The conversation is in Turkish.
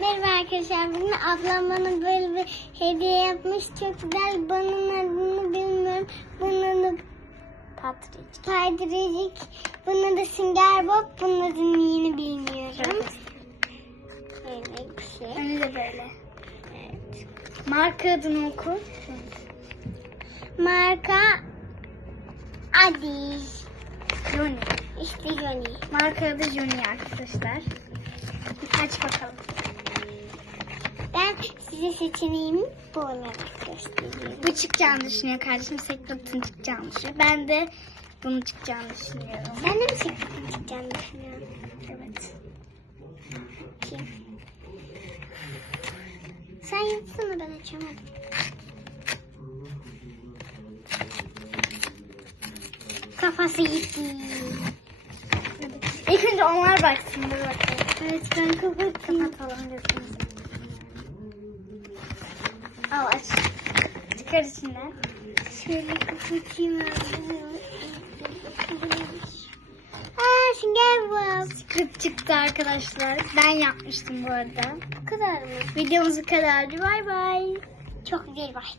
Merhaba arkadaşlar. Bugün ablam bana böyle bir hediye yapmış. Çok güzel. Bunun adını bilmiyorum. Bunun adı Patlayıcı. Paydırıcık. Bunun adı Sünger Bob. Bunun adını yeni bilmiyorum. Evet. bir şey. Önü de böyle. Evet. Marka adını oku. Marka Adi. Joni. İşte Yoni. Marka adı Joni arkadaşlar. Aç bakalım. Ben size seçeneğimi bu olarak göstereyim. Bu çıkacağını düşünüyor kardeşim. Sekret'in çıkacağını düşünüyor. Ben de bunun çıkacağını düşünüyorum. Sen de mi çıktın çıkacağını düşünüyorum? Evet. Kim? Sen yapsana ben açamadım. Kafası gitti. İlk önce onlar baksın. Dur bakalım. Evet ben kapatayım. Kapatalım gözümüzü. Al aç. Çıkar içinden. Şöyle kapatayım. Aa sünger Bob. Secret çıktı arkadaşlar. Ben yapmıştım bu arada. Bu kadar mı? Videomuz bu kadardı. Bay bay. Çok güzel başladı.